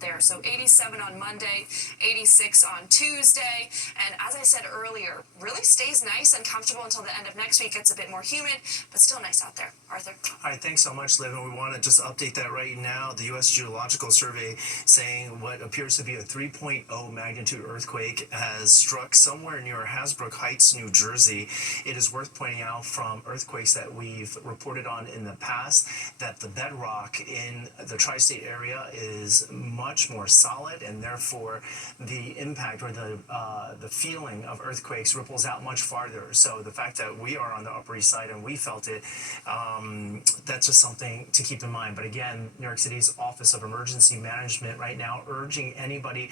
out there. So 87 on Monday, 86 on Tuesday. And as I said earlier, really stays nice and comfortable until the end of next week. It's a bit more humid, but still nice out there. Arthur? All right, thanks so much, Liv. And we want to just update that right now. The U.S. Geological Survey saying what appears to be a 3.0 magnitude earthquake has struck somewhere near Hasbrook Heights, New Jersey. It is worth pointing out from earthquakes that we've reported on in the past that the bedrock in the tri-state area is much more solid, and therefore the impact or the feeling of earthquakes ripples out much farther. So the fact that we are on the Upper East Side and we felt it, that's just something to keep in mind. But again, New York City's Office of Emergency Management right now urging anybody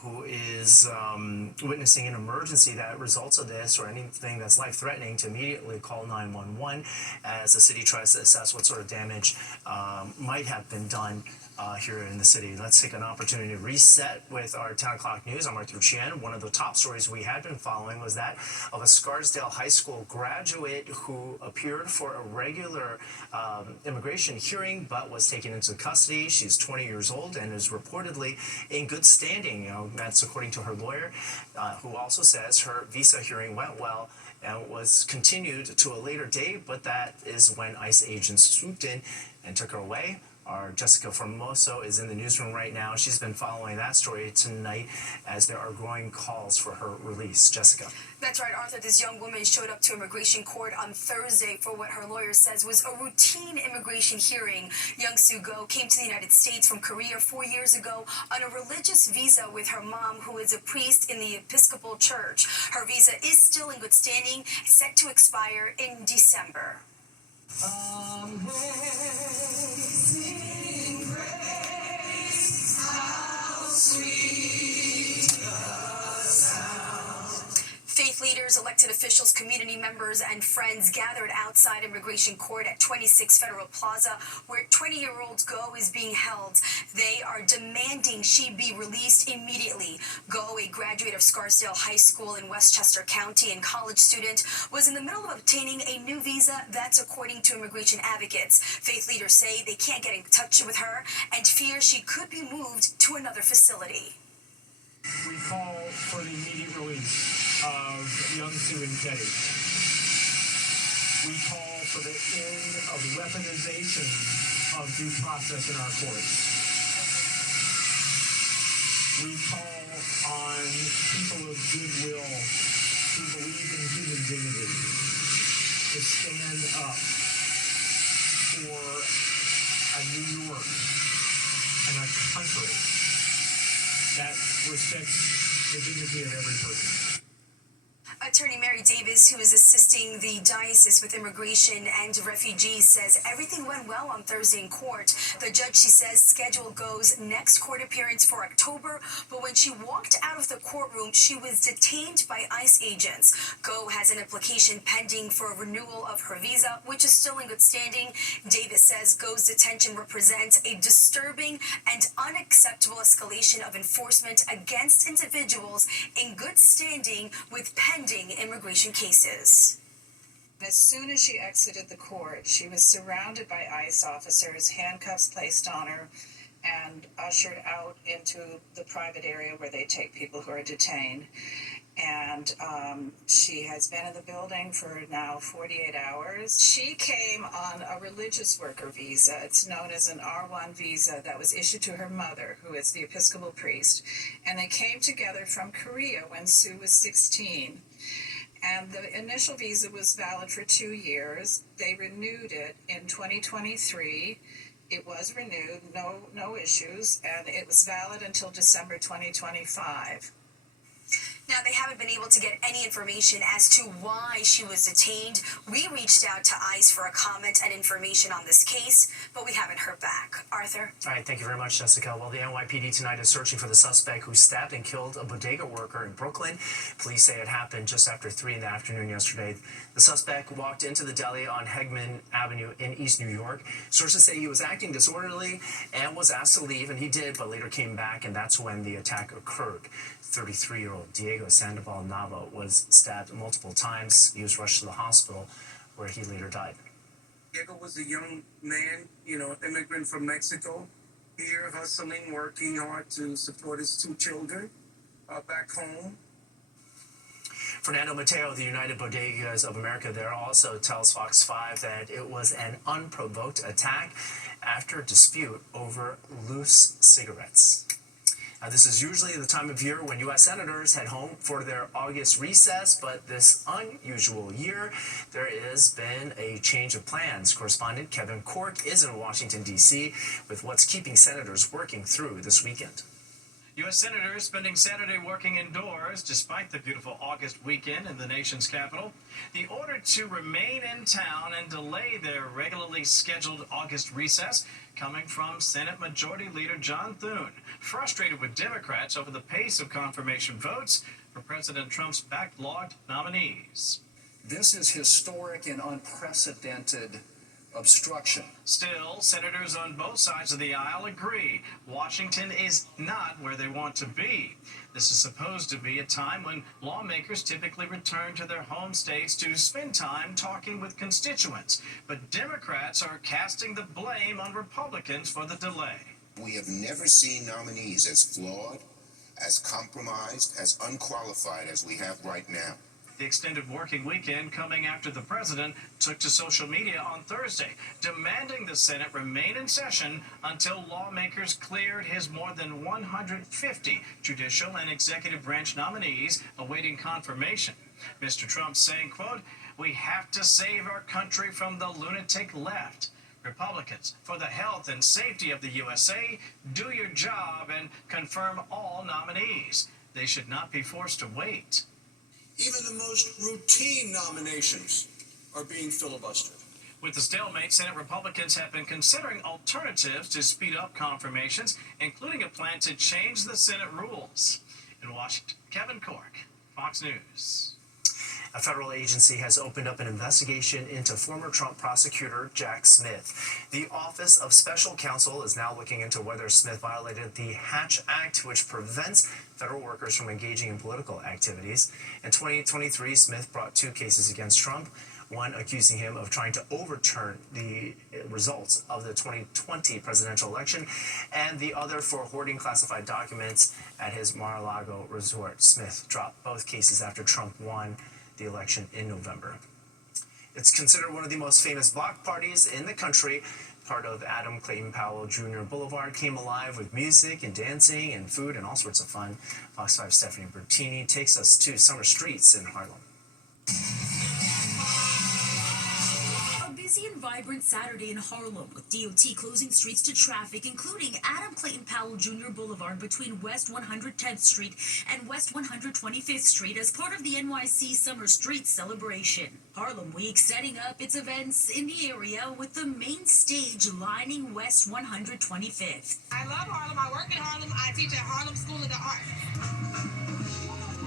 who is witnessing an emergency that results of this or anything that's life-threatening to immediately call 911 as the city tries to assess what sort of damage might have been done here in the city. Let's take an opportunity to reset with our 10 o'clock news. I'm Arthur Chen. One of the top stories we had been following was that of a Scarsdale High School graduate who appeared for a regular immigration hearing but was taken into custody. She's 20 years old and is reportedly in good standing. That's according to her lawyer, who also says her visa hearing went well and was continued to a later date, but that is when ICE agents swooped in and took her away. Our Jessica Formoso is in the newsroom right now. She's been following that story tonight as there are growing calls for her release. Jessica. That's right, Arthur. This young woman showed up to immigration court on Thursday for what her lawyer says was a routine immigration hearing. Young Sue Go came to the United States from Korea 4 years ago on a religious visa with her mom, who is a priest in the Episcopal Church. Her visa is still in good standing, set to expire in December. Amazing grace, how sweet the sound. Faith leaders, elected officials, community members, and friends gathered outside immigration court at 26 Federal Plaza, where 20-year-old Go is being held. They are demanding she be released immediately. Go, a graduate of Scarsdale High School in Westchester County and college student, was in the middle of obtaining a new visa. That's according to immigration advocates. Faith leaders say they can't get in touch with her and fear she could be moved to another facility. We call for the immediate release of young Sue and Teddy. We call for the end of weaponization of due process in our courts. We call on people of goodwill who believe in human dignity to stand up for a New York and a country that respects the dignity of every person. Attorney Mary Davis, who is assisting the diocese with immigration and refugees, says everything went well on Thursday in court. The judge, she says, schedule Go's next court appearance for October, but when she walked out of the courtroom, she was detained by ICE agents. Go has an application pending for a renewal of her visa, which is still in good standing. Davis says Go's detention represents a disturbing and unacceptable escalation of enforcement against individuals in good standing with pending immigration cases. As soon as she exited the court, she was surrounded by ICE officers, handcuffs placed on her, and ushered out into the private area where they take people who are detained. And she has been in the building for now 48 hours. She came on a religious worker visa. It's known as an R1 visa that was issued to her mother, who is the Episcopal priest. And they came together from Korea when Sue was 16. And the initial visa was valid for 2 years. They renewed it in 2023. It was renewed, no issues, and it was valid until December 2025. Now, they haven't been able to get any information as to why she was detained. We reached out to ICE for a comment and information on this case, but we haven't heard back. Arthur? All right, thank you very much, Jessica. Well, the NYPD tonight is searching for the suspect who stabbed and killed a bodega worker in Brooklyn. Police say it happened just after 3 in the afternoon yesterday. The suspect walked into the deli on Hegman Avenue in East New York. Sources say he was acting disorderly and was asked to leave, and he did, but later came back, and that's when the attack occurred. 33-year-old Diego Sandoval Nava was stabbed multiple times. He was rushed to the hospital, where he later died. Diego was a young man, immigrant from Mexico, here hustling, working hard to support his 2 children back home. Fernando Mateo, the United Bodegas of America there, also tells Fox 5 that it was an unprovoked attack after a dispute over loose cigarettes. Now, this is usually the time of year when U.S. senators head home for their August recess, but this unusual year, there has been a change of plans. Correspondent Kevin Corke is in Washington, D.C., with what's keeping senators working through this weekend. U.S. senators spending Saturday working indoors despite the beautiful August weekend in the nation's capital. The order to remain in town and delay their regularly scheduled August recess coming from Senate Majority Leader John Thune, frustrated with Democrats over the pace of confirmation votes for President Trump's backlogged nominees. This is historic and unprecedented obstruction. Still, senators on both sides of the aisle agree Washington is not where they want to be. This is supposed to be a time when lawmakers typically return to their home states to spend time talking with constituents. But Democrats are casting the blame on Republicans for the delay. We have never seen nominees as flawed, as compromised, as unqualified as we have right now. The extended working weekend coming after the president took to social media on Thursday, demanding the Senate remain in session until lawmakers cleared his more than 150 judicial and executive branch nominees awaiting confirmation. Mr. Trump saying, quote, "We have to save our country from the lunatic left. Republicans, for the health and safety of the USA, do your job and confirm all nominees. They should not be forced to wait." Even the most routine nominations are being filibustered. With the stalemate, Senate Republicans have been considering alternatives to speed up confirmations, including a plan to change the Senate rules. In Washington, Kevin Corke, Fox News. A federal agency has opened up an investigation into former Trump prosecutor Jack Smith. The Office of Special Counsel is now looking into whether Smith violated the Hatch Act, which prevents federal workers from engaging in political activities. In 2023, Smith brought 2 cases against Trump, one accusing him of trying to overturn the results of the 2020 presidential election, and the other for hoarding classified documents at his Mar-a-Lago resort. Smith dropped both cases after Trump won the election in November. It's considered one of the most famous block parties in the country. Part of Adam Clayton Powell Jr. Boulevard came alive with music and dancing and food and all sorts of fun. Fox 5's Stephanie Bertini takes us to summer streets in Harlem. Busy and vibrant Saturday in Harlem, with DOT closing streets to traffic, including Adam Clayton Powell Jr. Boulevard between West 110th Street and West 125th Street as part of the NYC Summer Street celebration. Harlem Week setting up its events in the area with the main stage lining West 125th. I love Harlem. I work in Harlem. I teach at Harlem School of the Arts.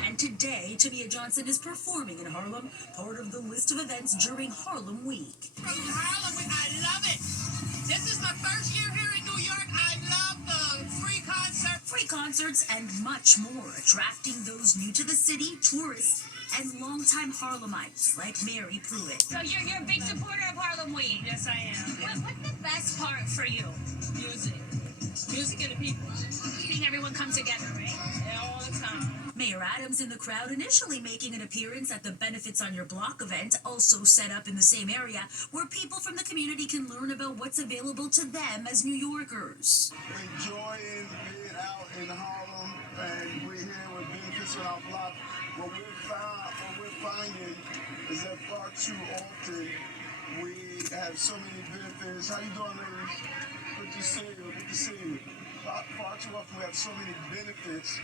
And today, Tamia Johnson is performing in Harlem, part of the list of events during Harlem Week. Harlem, I love it. This is my first year here in New York. I love the free concerts. Free concerts and much more, attracting those new to the city, tourists, and longtime Harlemites like Mary Pruitt. So you're a big supporter of Harlem Week? Yes, I am. What's the best part for you? Music. Music and the people. Seeing everyone come together, right? Yeah, all the time. Mayor Adams in the crowd, initially making an appearance at the Benefits on Your Block event, also set up in the same area, where people from the community can learn about what's available to them as New Yorkers. Enjoying being out in Harlem, and we're here with Benefits on Our Block. What we're finding is that far too often we have so many benefits. How you doing, ladies? Good to see you. Good to see you. Far too often we have so many benefits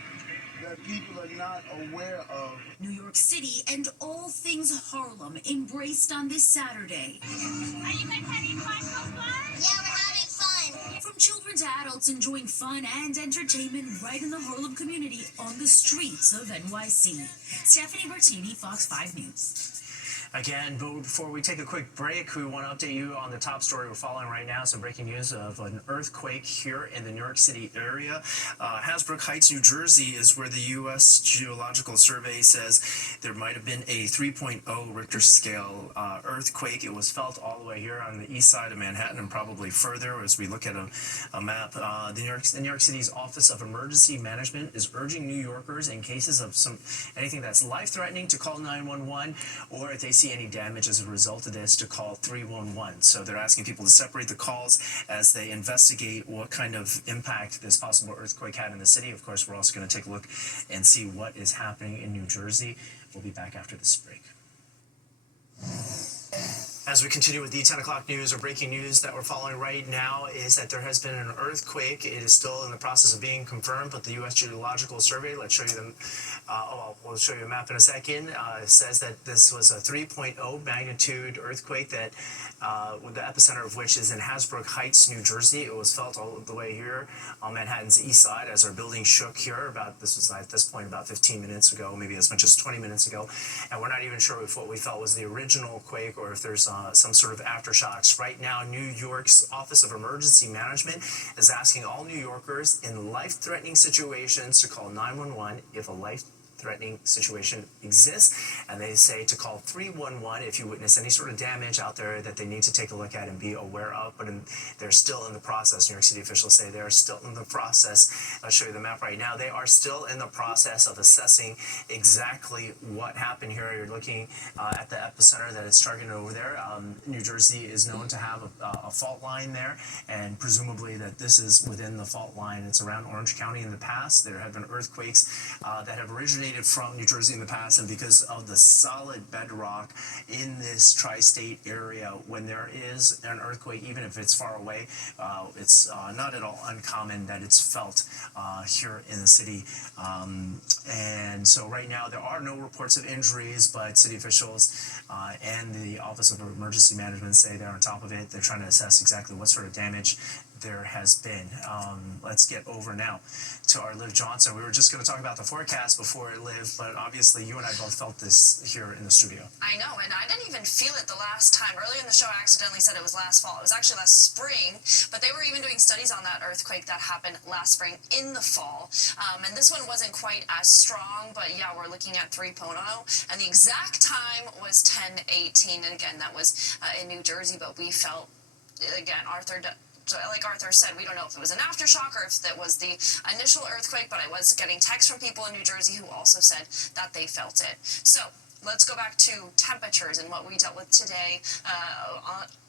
that people are not aware of. New York City and all things Harlem embraced on this Saturday. Are you guys having fun so far? Yeah, we're having fun. From children to adults enjoying fun and entertainment right in the Harlem community on the streets of NYC. Stephanie Bertini, Fox 5 News. again. But before we take a quick break, we want to update you on the top story we're following right now. Some breaking news of an earthquake here in the New York City area. Hasbrook Heights, New Jersey is where the U.S. Geological Survey says there might have been a 3.0 Richter scale earthquake. It was felt all the way here on the east side of Manhattan and probably further as we look at a map. The New York City's Office of Emergency Management is urging New Yorkers in cases of anything that's life-threatening to call 911, or if they see any damage as a result of this, to call 311. So they're asking people to separate the calls as they investigate what kind of impact this possible earthquake had in the city. Of course, we're also going to take a look and see what is happening in New Jersey. We'll be back after this break. As we continue with the 10 o'clock news, or breaking news that we're following right now is that there has been an earthquake. It is still in the process of being confirmed, but the U.S. Geological Survey, let's show you them. We'll show you a map in a second. It says that this was a 3.0 magnitude earthquake that, with the epicenter of which is in Hasbrook Heights, New Jersey. It was felt all the way here on Manhattan's east side as our building shook here. This was at this point about 15 minutes ago, maybe as much as 20 minutes ago. And we're not even sure if what we felt was the original quake or if there's some sort of aftershocks. Right now, New York's Office of Emergency Management is asking all New Yorkers in life-threatening situations to call 911 if a life-threatening situation exists, and they say to call 311 if you witness any sort of damage out there that they need to take a look at and be aware of. But they're still in the process. New York City officials say they're still in the process. I'll show you the map right now. They are still in the process of assessing exactly what happened here. You're looking at the epicenter that it's targeted over there. New Jersey is known to have a fault line there, and presumably that this is within the fault line. It's around Orange County in the past. There have been earthquakes that have originated from New Jersey in the past, and because of the solid bedrock in this tri-state area, when there is an earthquake, even if it's far away, it's not at all uncommon that it's felt here in the city. And so right now there are no reports of injuries, but city officials and the Office of Emergency Management say they're on top of it. They're trying to assess exactly what sort of damage there has been. Let's get over now to our Liv Johnson. We were just going to talk about the forecast before it, Liv, but obviously you and I both felt this here in the studio. I know, and I didn't even feel it the last time. Earlier in the show, I accidentally said it was last fall. It was actually last spring, but they were even doing studies on that earthquake that happened last spring in the fall. And this one wasn't quite as strong, but yeah, we're looking at 3.0, and the exact time was 10:18, and again, that was in New Jersey, but we felt, again, like Arthur said, we don't know if it was an aftershock or if that was the initial earthquake, but I was getting texts from people in New Jersey who also said that they felt it. So let's go back to temperatures and what we dealt with today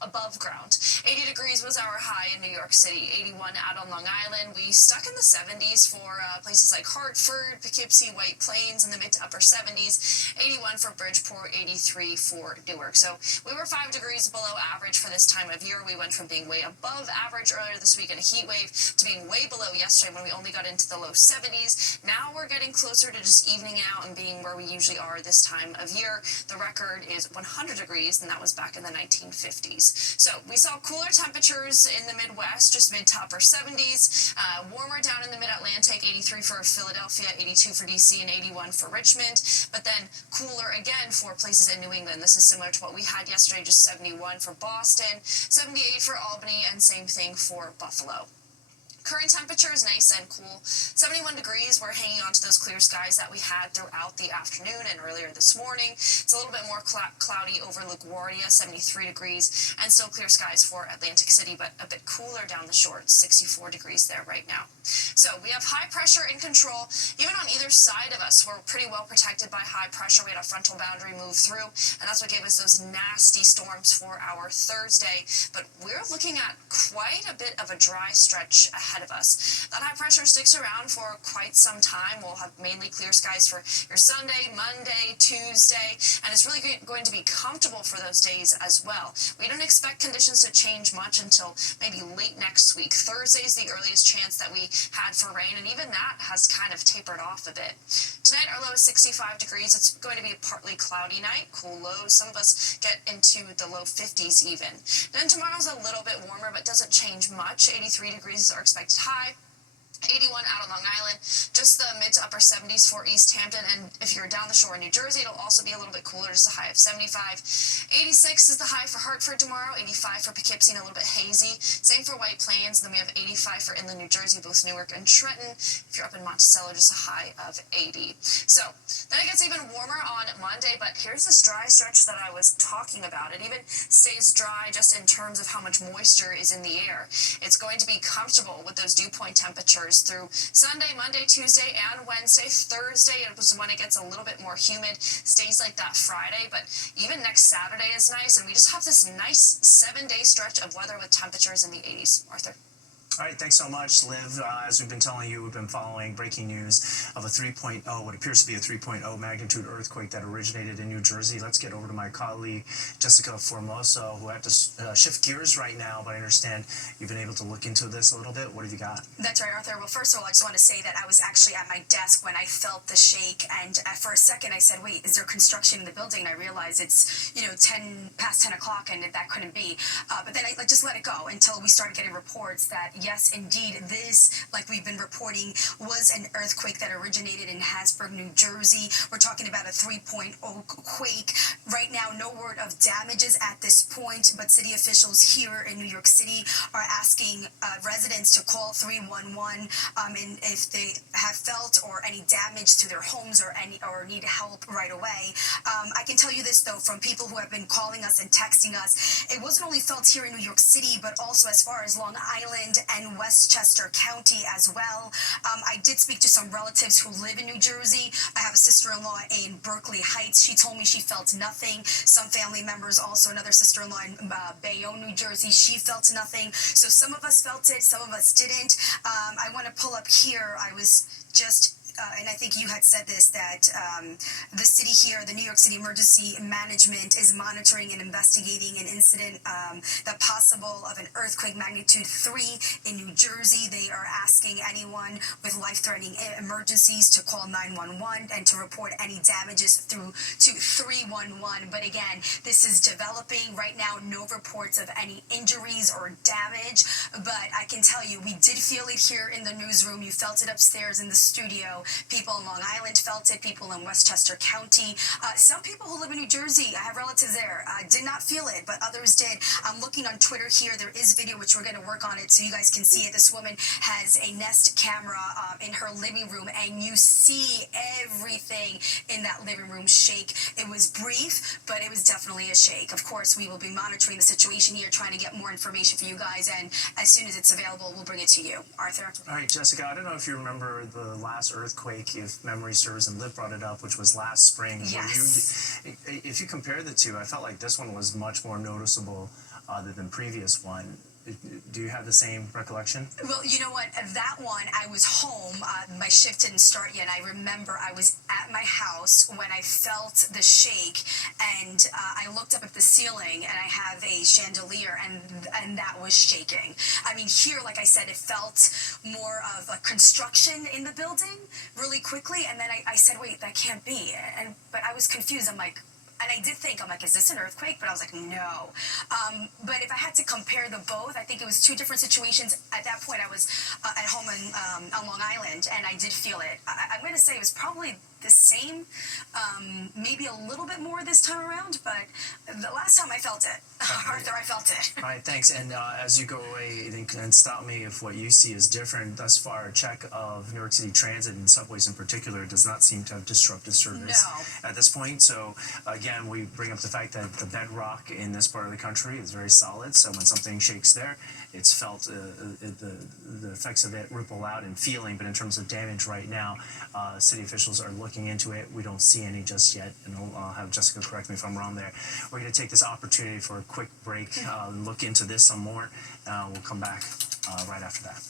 above ground. 80 degrees was our high in New York City, 81 out on Long Island. We stuck in the 70s for places like Hartford, Poughkeepsie, White Plains in the mid to upper 70s, 81 for Bridgeport, 83 for Newark. So we were 5 degrees below average for this time of year. We went from being way above average earlier this week in a heat wave to being way below yesterday when we only got into the low 70s. Now we're getting closer to just evening out and being where we usually are this time of year. The record is 100 degrees, and that was back in the 1950s. So we saw cooler temperatures in the Midwest, just mid to upper 70s, warmer down in the mid-Atlantic, 83 for Philadelphia, 82 for DC, and 81 for Richmond, but then cooler again for places in New England. This is similar to what we had yesterday, just 71 for Boston, 78 for Albany, and same thing for Buffalo. Current temperature is nice and cool. 71 degrees. We're hanging on to those clear skies that we had throughout the afternoon and earlier this morning. It's a little bit more cloudy over LaGuardia, 73 degrees, and still clear skies for Atlantic City, but a bit cooler down the shore. It's 64 degrees there right now. So we have high pressure in control. Even on either side of us, we're pretty well protected by high pressure. We had a frontal boundary move through, and that's what gave us those nasty storms for our Thursday. But we're looking at quite a bit of a dry stretch ahead of us. That high pressure sticks around for quite some time. We'll have mainly clear skies for your Sunday, Monday, Tuesday, and it's really going to be comfortable for those days as well. We don't expect conditions to change much until maybe late next week. Thursday is the earliest chance that we had for rain, and even that has kind of tapered off a bit. Tonight our low is 65 degrees. It's going to be a partly cloudy night, cool lows. Some of us get into the low 50s even. Then tomorrow's a little bit warmer, but doesn't change much. 83 degrees is our expected high. 81 out on Long Island, just the mid to upper 70s for East Hampton, and if you're down the shore in New Jersey, it'll also be a little bit cooler, just a high of 75. 86 is the high for Hartford tomorrow, 85 for Poughkeepsie, and a little bit hazy. Same for White Plains, and then we have 85 for inland New Jersey, both Newark and Trenton. If you're up in Monticello, just a high of 80. So then it gets even warmer on Monday, but here's this dry stretch that I was talking about. It even stays dry just in terms of how much moisture is in the air. It's going to be comfortable with those dew point temperatures through Sunday, Monday, Tuesday, and Wednesday. Thursday is when it gets a little bit more humid, stays like that Friday, but even next Saturday is nice, and we just have this nice 7-day stretch of weather with temperatures in the 80s. Arthur? All right, thanks so much, Liv. As we've been telling you, we've been following breaking news of a 3.0, what appears to be a 3.0 magnitude earthquake that originated in New Jersey. Let's get over to my colleague, Jessica Formoso, who had to shift gears right now, but I understand you've been able to look into this a little bit. What have you got? That's right, Arthur. Well, first of all, I just want to say that I was actually at my desk when I felt the shake, and for a second I said, wait, is there construction in the building? And I realized it's, 10 o'clock, and that couldn't be. But then I just let it go until we started getting reports that, yes, indeed, this, like we've been reporting, was an earthquake that originated in Hasbrook, New Jersey. We're talking about a 3.0 quake. Right now, no word of damages at this point, but city officials here in New York City are asking residents to call 311 and if they have felt or any damage to their homes or need help right away. I can tell you this, though, from people who have been calling us and texting us, it wasn't only felt here in New York City, but also as far as Long Island and Westchester County as well. I did speak to some relatives who live in New Jersey. I have a sister-in-law in Berkeley Heights. She told me she felt nothing. Some family members, also another sister-in-law in Bayonne, New Jersey, she felt nothing. So some of us felt it, some of us didn't. I want to pull up here. I was just and I think you had said this, that the city here, the New York City Emergency Management, is monitoring and investigating an incident that possible of an earthquake magnitude 3 in New Jersey. They are asking anyone with life-threatening emergencies to call 911 and to report any damages through to 311. But again, this is developing right now. No reports of any injuries or damage, but I can tell you, we did feel it here in the newsroom. You felt it upstairs in the studio. People in Long Island felt it, people in Westchester County. Some people who live in New Jersey, I have relatives there, did not feel it, but others did. I'm looking on Twitter here. There is video, which we're going to work on it so you guys can see it. This woman has a Nest camera in her living room, and you see everything in that living room shake. It was brief, but it was definitely a shake. Of course, we will be monitoring the situation here, trying to get more information for you guys, and as soon as it's available, we'll bring it to you. Arthur? All right, Jessica, I don't know if you remember the last earthquake, if memory serves, and Liv brought it up, which was last spring. Yes. If you compare the two, I felt like this one was much more noticeable than previous one. Do you have the same recollection? Well, you know what? That one, I was home. My shift didn't start yet. I remember I was at my house when I felt the shake, and I looked up at the ceiling, and I have a chandelier, and that was shaking. I mean, here, like I said, it felt more of a construction in the building really quickly, and then I said, wait, that can't be. But I was confused. I'm like, and I did think, I'm like, is this an earthquake? But I was like, no. But if I had to compare the both, I think it was two different situations. At that point, I was at home on Long Island, and I did feel it. I'm going to say it was probably the same, maybe a little bit more this time around, but the last time I felt it, Arthur, I felt it. All right, thanks. And as you go away, and stop me if what you see is different. Thus far, a check of New York City Transit and subways in particular does not seem to have disrupted service at this point. So again, we bring up the fact that the bedrock in this part of the country is very solid. So when something shakes there, it's felt, the effects of it ripple out in feeling. But in terms of damage right now, city officials are looking into it. We don't see any just yet, and I'll have Jessica correct me if I'm wrong there. We're going to take this opportunity for a quick break, look into this some more. We'll come back right after that.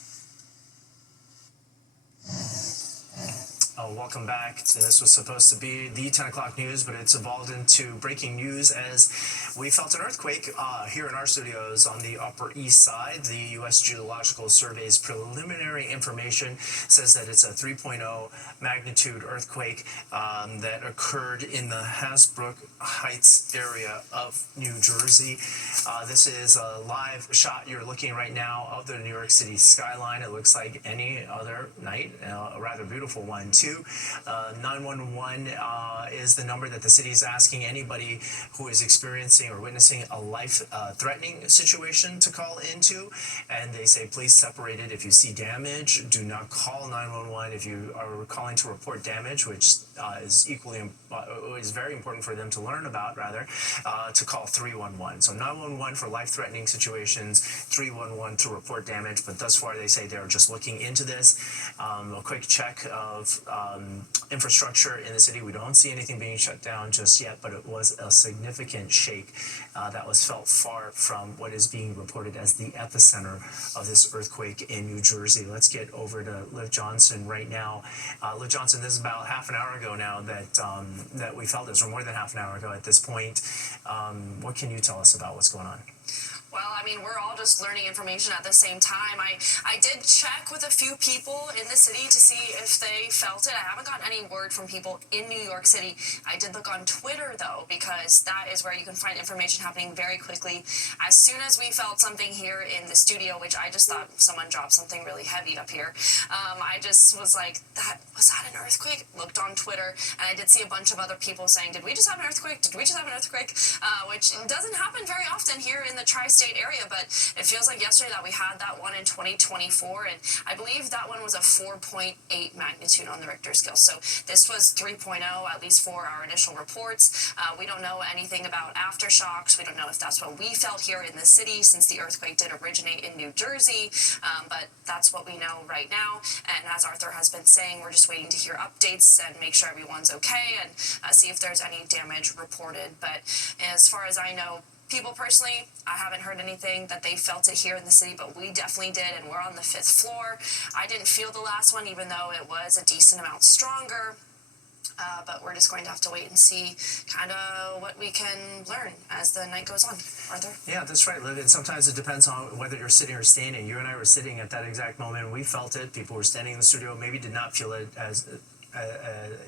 Welcome back. This was supposed to be the 10 o'clock news, but it's evolved into breaking news as We felt an earthquake here in our studios on the Upper East Side. The U.S. Geological Survey's preliminary information says that it's a 3.0 magnitude earthquake that occurred in the Hasbrook Heights area of New Jersey. This is a live shot you're looking right now of the New York City skyline. It looks like any other night, a rather beautiful one too. 911 is the number that the city is asking anybody who is experiencing or witnessing a life-threatening situation to call into, and they say please separate it. If you see damage, do not call 911. If you are calling to report damage, which is is very important for them to learn about, rather, to call 311. So 911 for life-threatening situations, 311 to report damage, but thus far they say they're just looking into this. A quick check of infrastructure in the city. We don't see anything being shut down just yet, but it was a significant shake that was felt far from what is being reported as the epicenter of this earthquake in New Jersey. Let's get over to Liv Johnson right now. Liv Johnson, this is about half an hour ago now that we felt this, or more than half an hour ago at this point. What can you tell us about what's going on? Well, I mean, we're all just learning information at the same time. I did check with a few people in the city to see if they felt it. I haven't gotten any word from people in New York City. I did look on Twitter, though, because that is where you can find information happening very quickly. As soon as we felt something here in the studio, which I just thought someone dropped something really heavy up here, I just was like, was that an earthquake? Looked on Twitter, and I did see a bunch of other people saying, did we just have an earthquake? Did we just have an earthquake? Which doesn't happen very often here in the tri-state area, but it feels like yesterday that we had that one in 2024, and I believe that one was a 4.8 magnitude on the Richter scale. So this was 3.0, at least for our initial reports. We don't know anything about aftershocks. We don't know if that's what we felt here in the city, since the earthquake did originate in New Jersey, but that's what we know right now. And as Arthur has been saying, we're just waiting to hear updates and make sure everyone's okay, and see if there's any damage reported. But as far as I know, people personally, I haven't heard anything that they felt it here in the city, but we definitely did, and we're on the 5th floor. I didn't feel the last one, even though it was a decent amount stronger. But we're just going to have to wait and see kind of what we can learn as the night goes on. Arthur? Yeah, that's right, Liv. And sometimes it depends on whether you're sitting or standing. You and I were sitting at that exact moment, and we felt it. People were standing in the studio, maybe did not feel it as...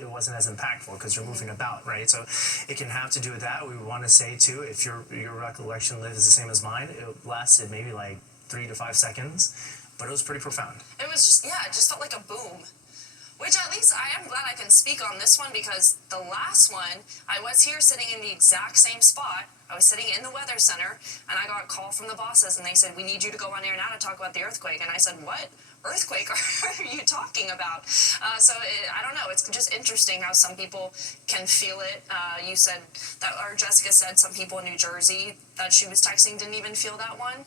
it wasn't as impactful because you're moving about, right? So it can have to do with that. We want to say too, if your recollection, Liv, is the same as mine, it lasted maybe like 3 to 5 seconds, but it was pretty profound. It was just, it just felt like a boom. Which at least I am glad I can speak on this one, because the last one, I was here sitting in the exact same spot. I was sitting in the weather center, and I got a call from the bosses, and they said, we need you to go on air now to talk about the earthquake. And I said, what earthquake are you talking about? I don't know. It's just interesting how some people can feel it. You said that, or Jessica said some people in New Jersey that she was texting didn't even feel that one.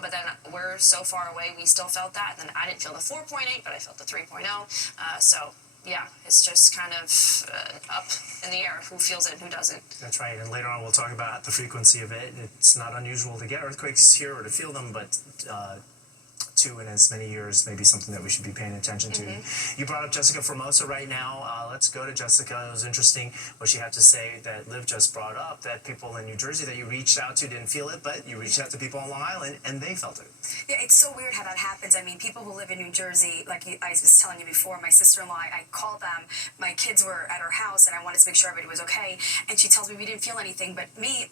But then we're so far away, we still felt that. And then I didn't feel the 4.8, but I felt the 3.0. Yeah, it's just kind of up in the air, who feels it and who doesn't. That's right, and later on we'll talk about the frequency of it. It's not unusual to get earthquakes here or to feel them, but 2 in as many years may be something that we should be paying attention to. You brought up Jessica Formosa right now. Let's go to Jessica. It was interesting what she had to say that Liv just brought up, that people in New Jersey that you reached out to didn't feel it, but you reached out to people on Long Island and they felt it. Yeah, it's so weird how that happens. I mean, people who live in New Jersey, like I was telling you before, my sister-in-law, I called them. My kids were at her house, and I wanted to make sure everybody was okay. And she tells me we didn't feel anything. But me,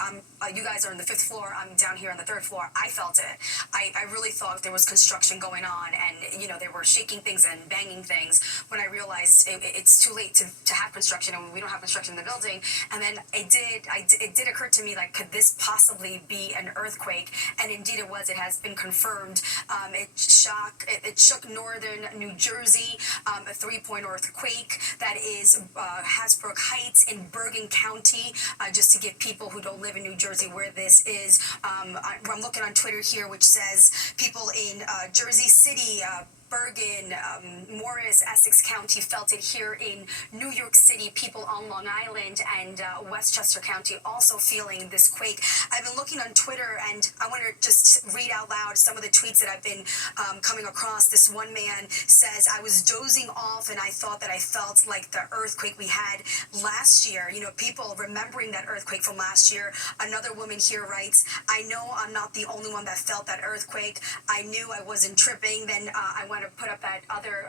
you guys are on the 5th floor. I'm down here on the 3rd floor. I felt it. I really thought there was construction going on, and they were shaking things and banging things. When I realized it's too late to have construction, and we don't have construction in the building. And then it did occur to me, like, could this possibly be an earthquake? And indeed it was. It has been confirmed. It shook northern New Jersey, a 3-point earthquake that is Hasbrook Heights in Bergen County, just to give people who don't live in New Jersey where this is. I'm looking on Twitter here, which says people in Jersey City, Bergen, Morris, Essex County felt it here in New York City. People on Long Island and Westchester County also feeling this quake. I've been looking on Twitter, and I want to just read out loud some of the tweets that I've been coming across. This one man says, "I was dozing off and I thought that I felt like the earthquake we had last year." You know, people remembering that earthquake from last year. Another woman here writes, "I know I'm not the only one that felt that earthquake. I knew I wasn't tripping." Then I want to put up that other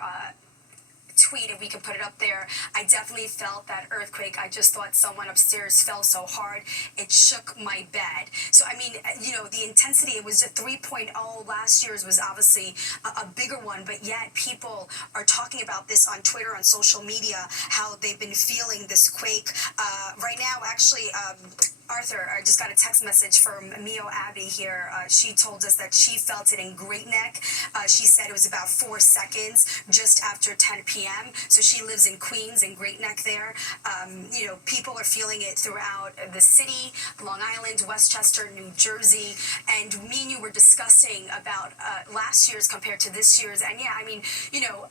tweet, if we can put it up there. "I definitely felt that earthquake. I just thought someone upstairs fell so hard it shook my bed." So I mean, you know, the intensity, it was a 3.0. Last year's was obviously a bigger one, but yet people are talking about this on Twitter, on social media, how they've been feeling this quake. Right now, actually, Arthur, I just got a text message from Mio Abbey here. She told us that she felt it in Great Neck. She said it was about 4 seconds just after 10 p.m. So she lives in Queens, in Great Neck there. You know, people are feeling it throughout the city, Long Island, Westchester, New Jersey. And me and you were discussing about last year's compared to this year's. And yeah, I mean, you know,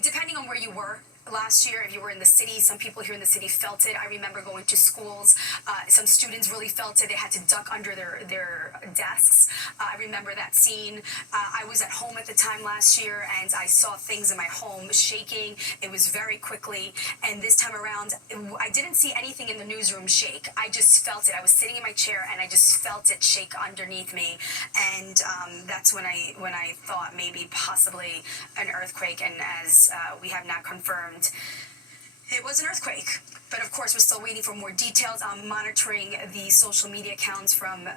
depending on where you were last year, if you were in the city, some people here in the city felt it. I remember going to schools. Some students really felt it. They had to duck under their desks. I remember that scene. I was at home at the time last year, and I saw things in my home shaking. It was very quickly. And this time around, I didn't see anything in the newsroom shake. I just felt it. I was sitting in my chair, and I just felt it shake underneath me. And that's when I thought maybe possibly an earthquake. And as we have now confirmed, it was an earthquake. But of course, we're still waiting for more details. I'm monitoring the social media accounts from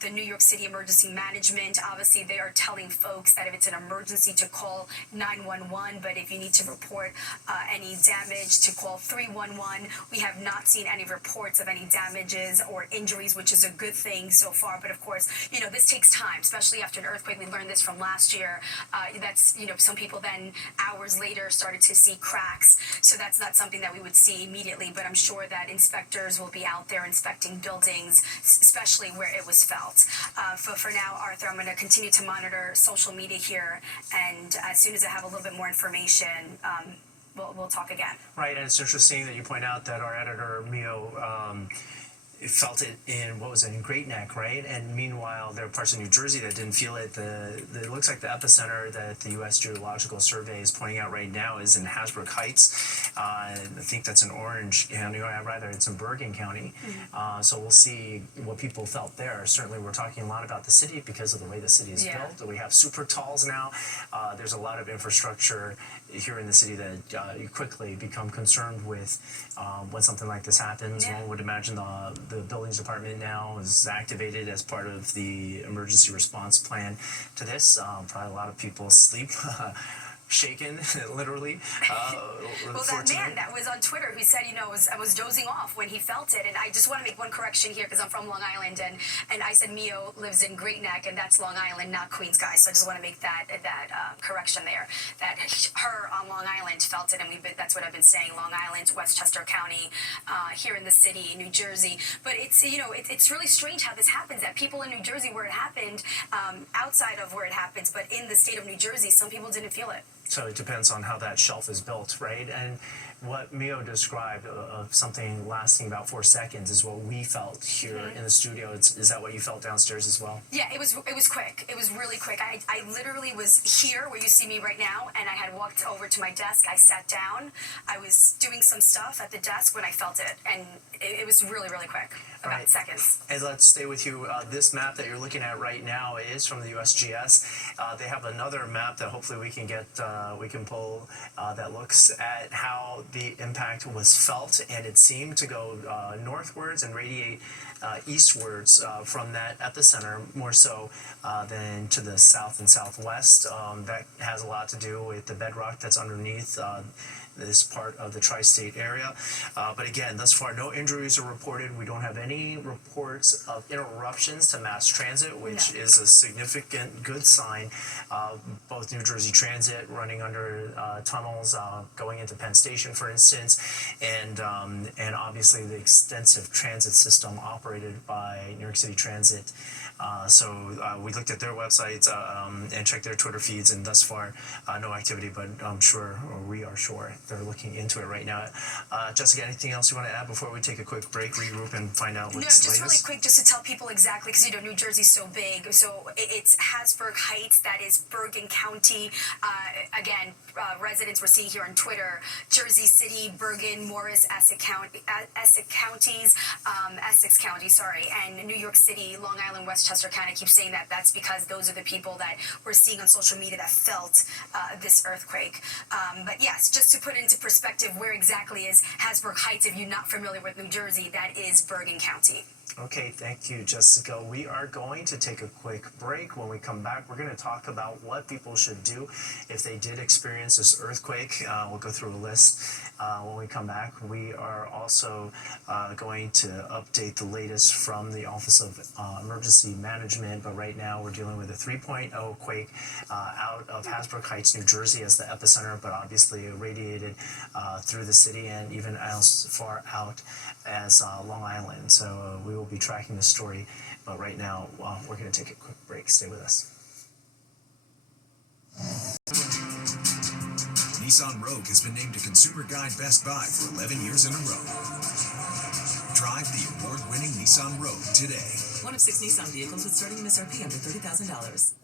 the New York City Emergency Management. Obviously, they are telling folks that if it's an emergency to call 911, but if you need to report any damage, to call 311. We have not seen any reports of any damages or injuries, which is a good thing so far. But of course, you know, this takes time, especially after an earthquake. We learned this from last year. That's, you know, some people then hours later started to see cracks. So that's not something that we would see immediately, but I'm sure that inspectors will be out there inspecting buildings, especially where it was felt. For now, Arthur, I'm going to continue to monitor social media here, and as soon as I have a little bit more information, we'll talk again. Right, and it's interesting that you point out that our editor, Mio, felt it in, what was it, in Great Neck, right? And meanwhile, there are parts of New Jersey that didn't feel it. It looks like the epicenter that the U.S. Geological Survey is pointing out right now is in Hasbrook Heights. I think that's in Orange County, or rather it's in Bergen County. So we'll see what people felt there. Certainly we're talking a lot about the city because of the way the city is built. We have super talls now. There's a lot of infrastructure here in the city that you quickly become concerned with when something like this happens. One would imagine the buildings department now is activated as part of the emergency response plan to this. Probably a lot of people sleep shaken, literally. Well, that man that was on Twitter who said, you know, I was dozing off when he felt it. And I just want to make one correction here because I'm from Long Island, and I said Mio lives in Great Neck, and that's Long Island, not Queens, guys. So I just want to make that correction there. That her on Long Island felt it, and that's what I've been saying. Long Island, Westchester County, here in the city, New Jersey. But it's, you know, it's really strange how this happens. That people in New Jersey where it happened, outside of where it happens, but in the state of New Jersey, some people didn't feel it. So it depends on how that shelf is built, right? And what Mio described of something lasting about 4 seconds is what we felt here in the studio. Is that what you felt downstairs as well? Yeah, it was quick. It was really quick. I literally was here where you see me right now, and I had walked over to my desk. I sat down. I was doing some stuff at the desk when I felt it, and it was really, really quick. About seconds. And let's stay with you. This map that you're looking at right now is from the USGS. They have another map that hopefully we can get, we can pull that looks at how the impact was felt, and it seemed to go northwards and radiate eastwards from that epicenter, more so than to the south and southwest. That has a lot to do with the bedrock that's underneath this part of the tri-state area. But again, thus far, no injuries are reported. We don't have any reports of interruptions to mass transit, which is a significant good sign. Both New Jersey Transit running under tunnels going into Penn Station, for instance, and obviously the extensive transit system operated by New York City Transit. So we looked at their websites and checked their Twitter feeds, and thus far, no activity, but I'm sure, or we are sure, they're looking into it right now. Jessica, anything else you want to add before we take a quick break, regroup, and find out what's latest? No, just really quick, just to tell people exactly, because New Jersey's so big. So it's Hasbrouck Heights, that is Bergen County. Again, residents we're seeing here on Twitter, Jersey City, Bergen, Morris, Essex County, and New York City, Long Island, Westchester County. I keep saying that. That's because those are the people that we're seeing on social media that felt this earthquake. But yes, just to put into perspective, where exactly is Hasbrouck Heights, if you're not familiar with New Jersey, that is Bergen County. Okay, thank you, Jessica. We are going to take a quick break. When we come back, we're going to talk about what people should do if they did experience this earthquake. We'll go through a list when we come back. We are also going to update the latest from the Office of Emergency Management, but right now we're dealing with a 3.0 quake out of Hasbrouck Heights, New Jersey as the epicenter, but obviously irradiated through the city and even as far out as Long Island. So we will be tracking this story, but right now we're going to take a quick break. Stay with us. Nissan Rogue has been named a Consumer Guide Best Buy for 11 years in a row. Drive the award-winning Nissan Rogue today. One of 6 Nissan vehicles with starting MSRP under $30,000.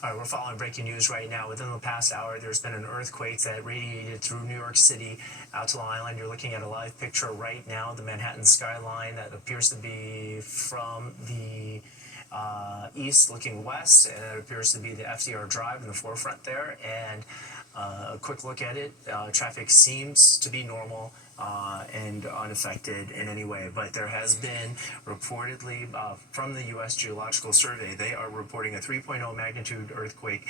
All right, we're following breaking news right now. Within the past hour, there's been an earthquake that radiated through New York City out to Long Island. You're looking at a live picture right now, the Manhattan skyline that appears to be from the east looking west, and it appears to be the FDR Drive in the forefront there. And a quick look at it, traffic seems to be normal and unaffected in any way, but there has been reportedly from the U.S. Geological Survey, they are reporting a 3.0 magnitude earthquake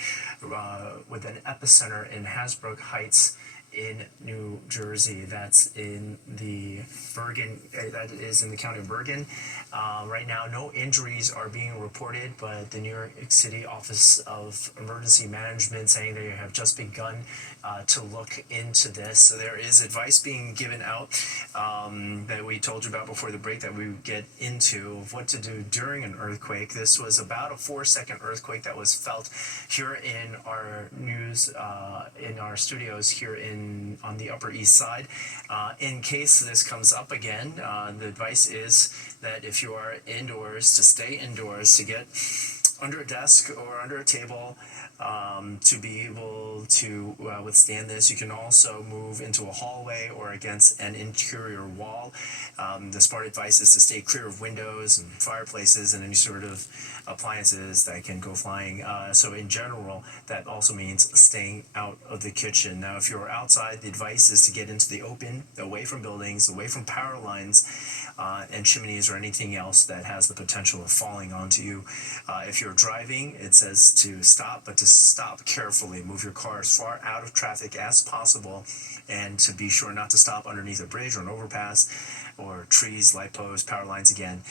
with an epicenter in Hasbrouck Heights in New Jersey. That's in the Bergen, that is in the county of Bergen. Right now, no injuries are being reported, but the New York City Office of Emergency Management saying they have just begun to look into this. So there is advice being given out that we told you about before the break that we would get into of what to do during an earthquake. This was about a 4-second earthquake that was felt here in our news, in our studios here on the Upper East Side. In case this comes up again, the advice is that if you are indoors, to stay indoors, to get under a desk or under a table to be able to withstand this. You can also move into a hallway or against an interior wall. The smart advice is to stay clear of windows and fireplaces and any sort of appliances that can go flying. So in general, that also means staying out of the kitchen. Now, if you're outside, the advice is to get into the open, away from buildings, away from power lines and chimneys or anything else that has the potential of falling onto you. If you're driving, it says to stop, but to stop carefully. Move your car as far out of traffic as possible, and to be sure not to stop underneath a bridge or an overpass or trees, light posts, power lines again.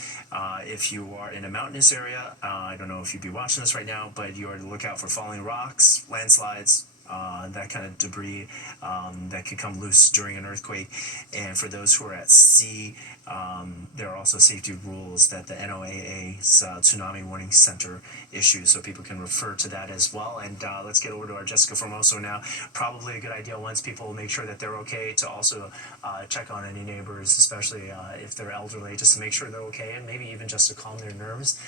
If you are in a mountainous area, I don't know if you'd be watching this right now, but you are to look out for falling rocks, landslides, that kind of debris that could come loose during an earthquake. And for those who are at sea, there are also safety rules that the NOAA's Tsunami Warning Center issues, so people can refer to that as well. And let's get over to our Jessica Formoso now. Probably a good idea, once people make sure that they're okay, to also check on any neighbors, especially if they're elderly, just to make sure they're okay, and maybe even just to calm their nerves.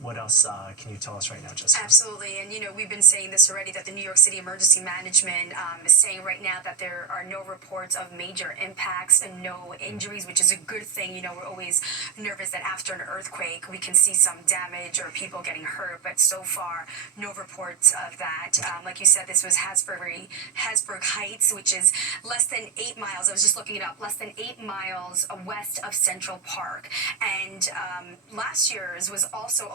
What else can you tell us right now, Jessica? Absolutely, and we've been saying this already, that the New York City Emergency Management is saying right now that there are no reports of major impacts and no injuries, which is a good thing. We're always nervous that after an earthquake we can see some damage or people getting hurt, but so far no reports of that. Like you said, this was Hasbrouck Heights, which is less than 8 miles. I was just looking it up, less than 8 miles west of Central Park. And last year's was also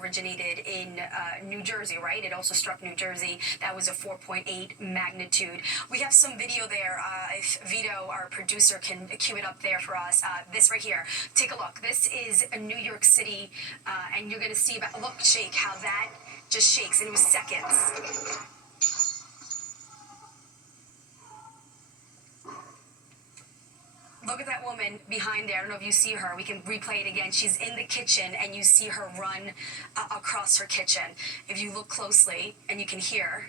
originated in New Jersey, right? It also struck New Jersey. That was was a 4.8 magnitude. We have some video there. If Vito, our producer, can cue it up there for us. This right here. Take a look. This is New York City, and you're going to see about, look, shake, how that just shakes, and it was seconds. Look at that woman behind there. I don't know if you see her. We can replay it again. She's in the kitchen, and you see her run across her kitchen. If you look closely, and you can hear.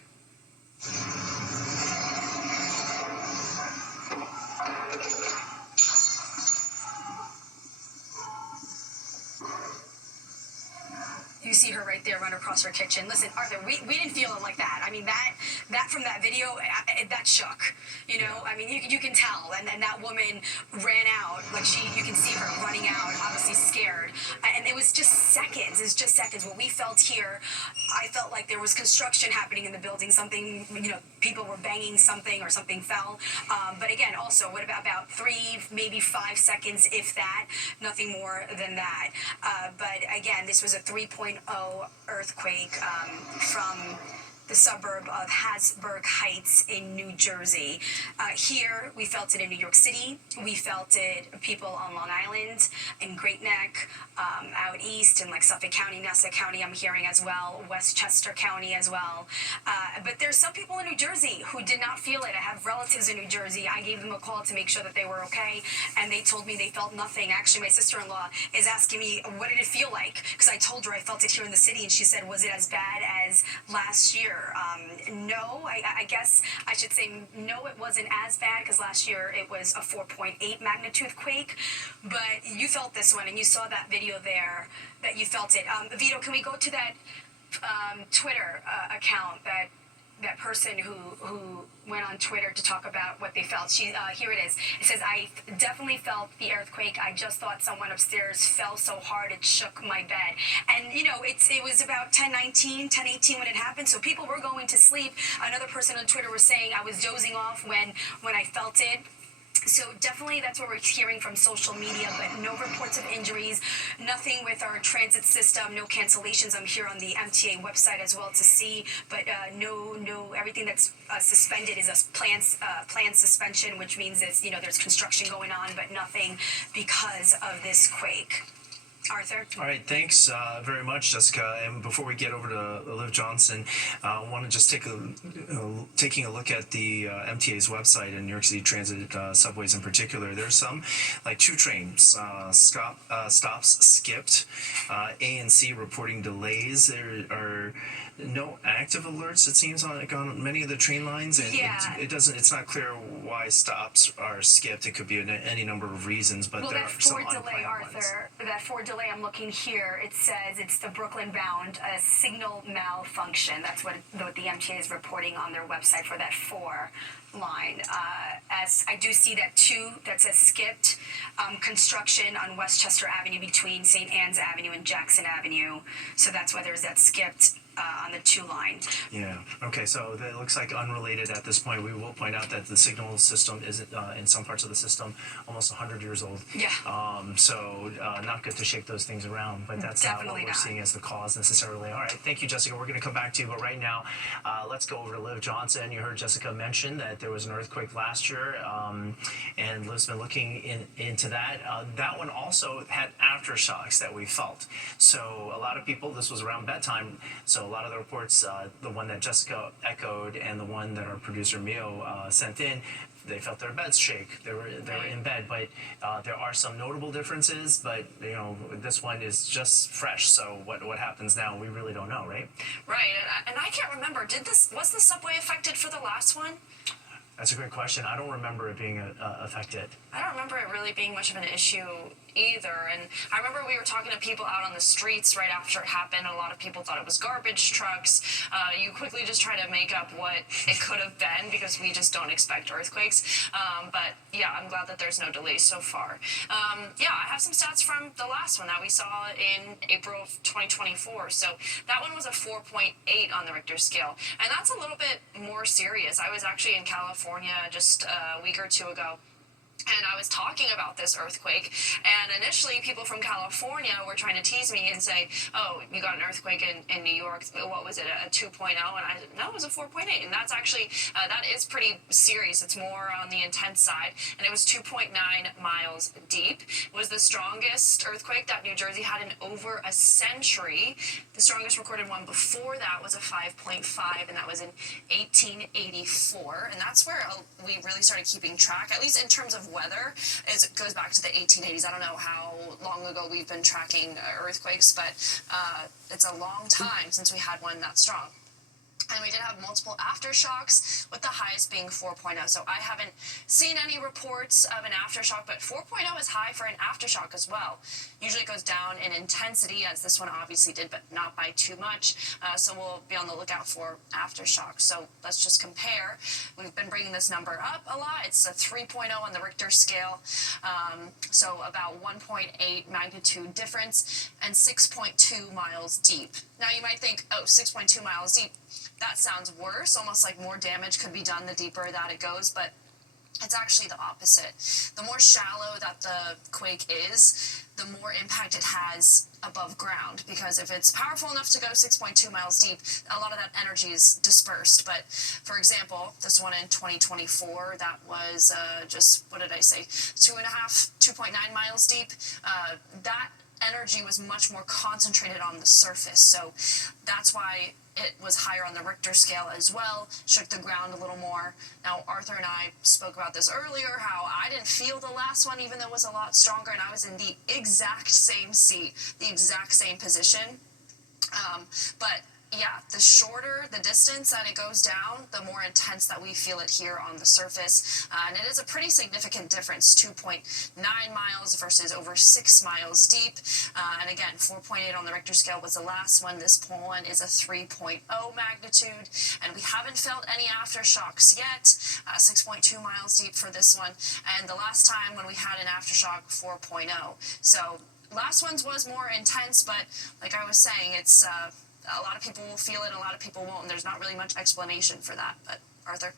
You see her right there run across her kitchen. Listen, Arthur, we didn't feel it like that. I mean, that from that video, that shook. You know, I mean, you can tell. And that woman ran out. Like, you can see her running out, obviously scared. And it was just seconds. It was just seconds. What we felt here, I felt like there was construction happening in the building. Something, you know, people were banging something or something fell. But again, also, what about 3, maybe 5 seconds, if that? Nothing more than that. But again, this was a 3.0 earthquake from the suburb of Hasbrook Heights in New Jersey. Here, we felt it in New York City. We felt it, people on Long Island, in Great Neck, out east in like Suffolk County, Nassau County, I'm hearing as well, Westchester County as well. But there's some people in New Jersey who did not feel it. I have relatives in New Jersey. I gave them a call to make sure that they were okay, and they told me they felt nothing. Actually, my sister-in-law is asking me, what did it feel like? Because I told her I felt it here in the city, and she said, was it as bad as last year? No, I guess I should say no, it wasn't as bad, because last year it was a 4.8 magnitude quake, but you felt this one, and you saw that video there, that you felt it. Vito, can we go to that Twitter account, that person who went on Twitter to talk about what they felt? Here it is. It says, I definitely felt the earthquake. I just thought someone upstairs fell so hard it shook my bed. And, you know, it was about 10:19, 10:18 when it happened, so people were going to sleep. Another person on Twitter was saying I was dozing off when I felt it. So definitely that's what we're hearing from social media, but no reports of injuries, nothing with our transit system, no cancellations. I'm here on the MTA website as well to see, but no, everything that's suspended is a planned suspension, which means it's, you know, there's construction going on, but nothing because of this quake. Arthur? All right, thanks very much, Jessica. And before we get over to Liv Johnson, I want to just taking a look at the MTA's website and New York City Transit subways in particular. There's some, like 2 trains stops skipped, A and C reporting delays. There are no active alerts, it seems, on many of the train lines, and yeah. It's not clear why stops are skipped. It could be any number of reasons, but there are some unplanned ones. That Ford delay, I'm looking here, it says it's the Brooklyn bound, a signal malfunction. That's what the MTA is reporting on their website for that 4 line. As I do see that 2 that says skipped, construction on Westchester Avenue between St. Anne's Avenue and Jackson Avenue. So that's why there's that skipped on the 2 line. Yeah. Okay. So that looks like unrelated at this point. We will point out that the signal system is in some parts of the system almost 100 years old. Yeah. So not good to shake those things around, but that's not what we're seeing as the cause necessarily. All right. Thank you, Jessica. We're going to come back to you, but right now, let's go over to Liv Johnson. You heard Jessica mention that there was an earthquake last year, and Liv's been looking into that. That one also had aftershocks that we felt. So a lot of people, this was around bedtime, so a lot of the reports, the one that Jessica echoed and the one that our producer Mio sent in, they felt their beds shake. They were in bed, but there are some notable differences. But you know, this one is just fresh. So what happens now? We really don't know, right? Right, and I can't remember. Was the subway affected for the last one? That's a great question. I don't remember it being affected. I don't remember it really being much of an issue either. And I remember we were talking to people out on the streets right after it happened. A lot of people thought it was garbage trucks. You quickly just try to make up what it could have been because we just don't expect earthquakes. But yeah, I'm glad that there's no delays so far. Yeah, I have some stats from the last one that we saw in April of 2024. So that one was a 4.8 on the Richter scale. And that's a little bit more serious. I was actually in California just a week or 2 ago. and I was talking about this earthquake, and initially people from California were trying to tease me and say, oh, you got an earthquake in New York, what was it, a 2.0? And I said, no, it was a 4.8, and that's actually, that is pretty serious. It's more on the intense side, and it was 2.9 miles deep. It was the strongest earthquake that New Jersey had in over a century. The strongest recorded one before that was a 5.5, and that was in 1884, and that's where we really started keeping track, at least in terms of weather. It goes back to the 1880s. I don't know how long ago we've been tracking earthquakes, but it's a long time since we had one that strong. And we did have multiple aftershocks, with the highest being 4.0. So I haven't seen any reports of an aftershock, but 4.0 is high for an aftershock as well. Usually it goes down in intensity, as this one obviously did, but not by too much. So we'll be on the lookout for aftershocks. So let's just compare. We've been bringing this number up a lot. It's a 3.0 on the Richter scale. So about 1.8 magnitude difference, and 6.2 miles deep. Now you might think, oh, 6.2 miles deep, that sounds worse, almost like more damage could be done the deeper that it goes, but it's actually the opposite. The more shallow that the quake is, the more impact it has above ground, because if it's powerful enough to go 6.2 miles deep, a lot of that energy is dispersed. But for example, this one in 2024, that was just, what did I say, 2.9 miles deep. That energy was much more concentrated on the surface, so that's why it was higher on the Richter scale as well, shook the ground a little more. Now, Arthur and I spoke about this earlier, how I didn't feel the last one, even though it was a lot stronger, and I was in the exact same seat, the exact same position. But yeah, the shorter the distance that it goes down, the more intense that we feel it here on the surface. And it is a pretty significant difference, 2.9 miles versus over 6 miles deep. And again, 4.8 on the Richter scale was the last one. This one is a 3.0 magnitude, and we haven't felt any aftershocks yet. 6.2 miles deep for this one. And the last time when we had an aftershock, 4.0. So last one's was more intense, but like I was saying, it's a lot of people will feel it, a lot of people won't, and there's not really much explanation for that. But Arthur?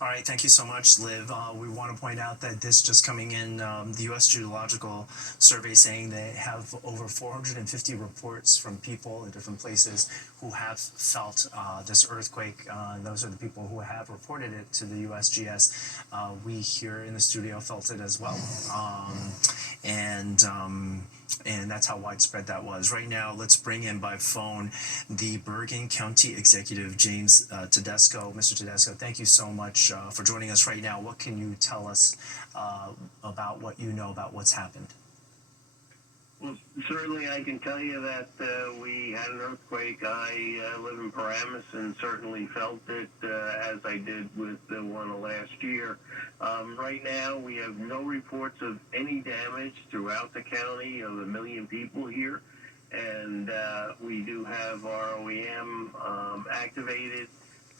All right, thank you so much, Liv. We want to point out that this just coming in, the U.S. Geological Survey saying they have over 450 reports from people in different places who have felt this earthquake. Those are the people who have reported it to the USGS. We here in the studio felt it as well. And that's how widespread that was. Right now, let's bring in by phone the Bergen County Executive, James Tedesco. Mr. Tedesco, thank you so much for joining us right now. What can you tell us about what you know about what's happened? Well, certainly I can tell you that we had an earthquake. I live in Paramus and certainly felt it as I did with the one last year. Right now, we have no reports of any damage throughout the county of 1 million people here. And we do have our OEM activated.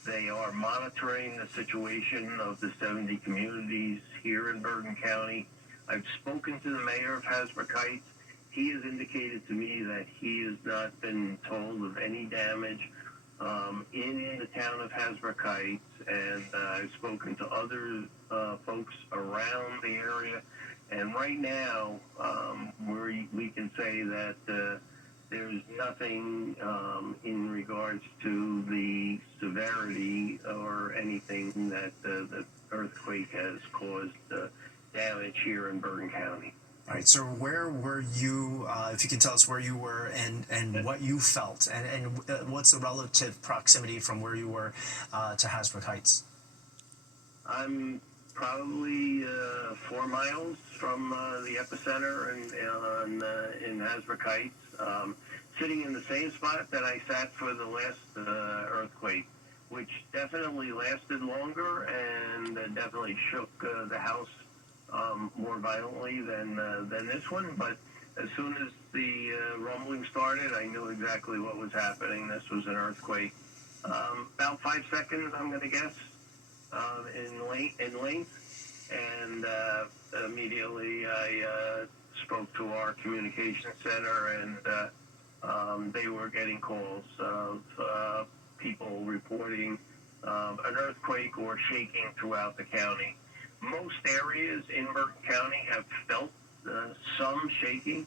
They are monitoring the situation of the 70 communities here in Bergen County. I've spoken to the mayor of Hasbrouck Heights. He has indicated to me that he has not been told of any damage in the town of Hasbrouck Heights, and I've spoken to other folks around the area, and right now we can say that there's nothing in regards to the severity or anything that the earthquake has caused damage here in Bergen County. All right, so where were you, if you can tell us where you were and what you felt, and what's the relative proximity from where you were to Hasbrouck Heights? I'm probably 4 miles from the epicenter in Hasbrouck Heights, sitting in the same spot that I sat for the last earthquake, which definitely lasted longer and definitely shook the house more violently than this one. But as soon as the rumbling started, I knew exactly what was happening. This was an earthquake. About 5 seconds, I'm going to guess, in length. And immediately I spoke to our communication center, and they were getting calls of people reporting an earthquake or shaking throughout the county. Most areas in Bergen County have felt some shaking,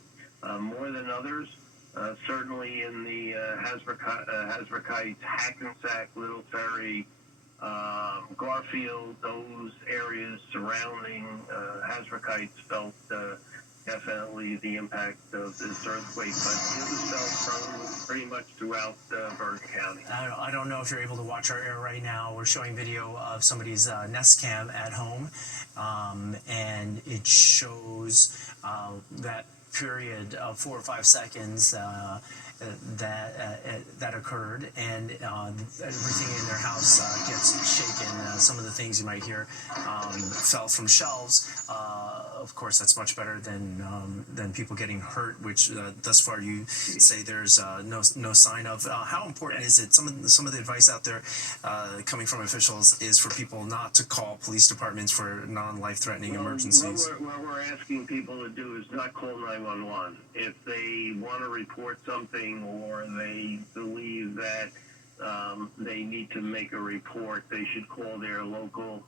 more than others. Certainly in the Hasbrook Heights, Hackensack, Little Ferry, Garfield, those areas surrounding Hasbrook Heights felt definitely the impact of this earthquake, but it was felt pretty much throughout Bergen County. I don't know if you're able to watch our air right now. We're showing video of somebody's Nest Cam at home, and it shows that period of 4 or 5 seconds that occurred, and everything in their house gets shaken. Some of the things you might hear fell from shelves. Of course, that's much better than people getting hurt, which thus far you say there's no sign of. How important is it? Some of the advice out there coming from officials is for people not to call police departments for non-life-threatening emergencies. What we're asking people to do is not call 911. If they want to report something or they believe that they need to make a report, they should call their local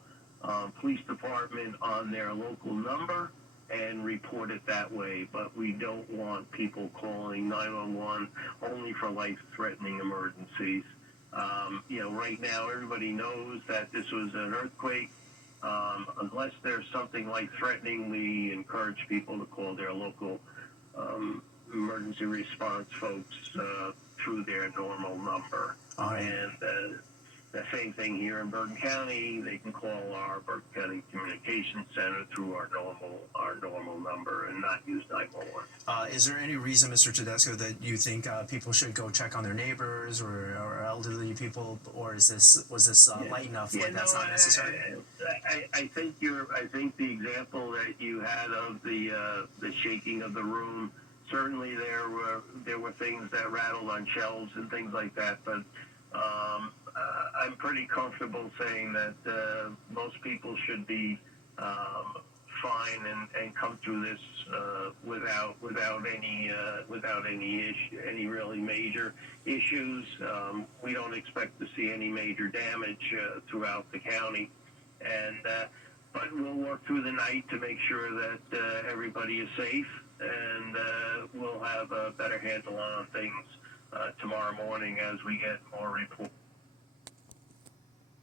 police department on their local number and report it that way. But we don't want people calling 911 only for life-threatening emergencies. Right now everybody knows that this was an earthquake. Unless there's something life-threatening, we encourage people to call their local emergency response folks through their normal number. And the same thing here in Bergen County. They can call our Bergen County Communications Center through our normal number and not use 911. Is there any reason, Mr. Tedesco, that you think people should go check on their neighbors or elderly people, or was this light enough that that's not necessary? I think the example that you had of the shaking of the room, certainly there were things that rattled on shelves and things like that, but I'm pretty comfortable saying that most people should be fine and come through this without any really major issues. We don't expect to see any major damage throughout the county, but we'll work through the night to make sure that everybody is safe, and we'll have a better handle on things tomorrow morning as we get more reports.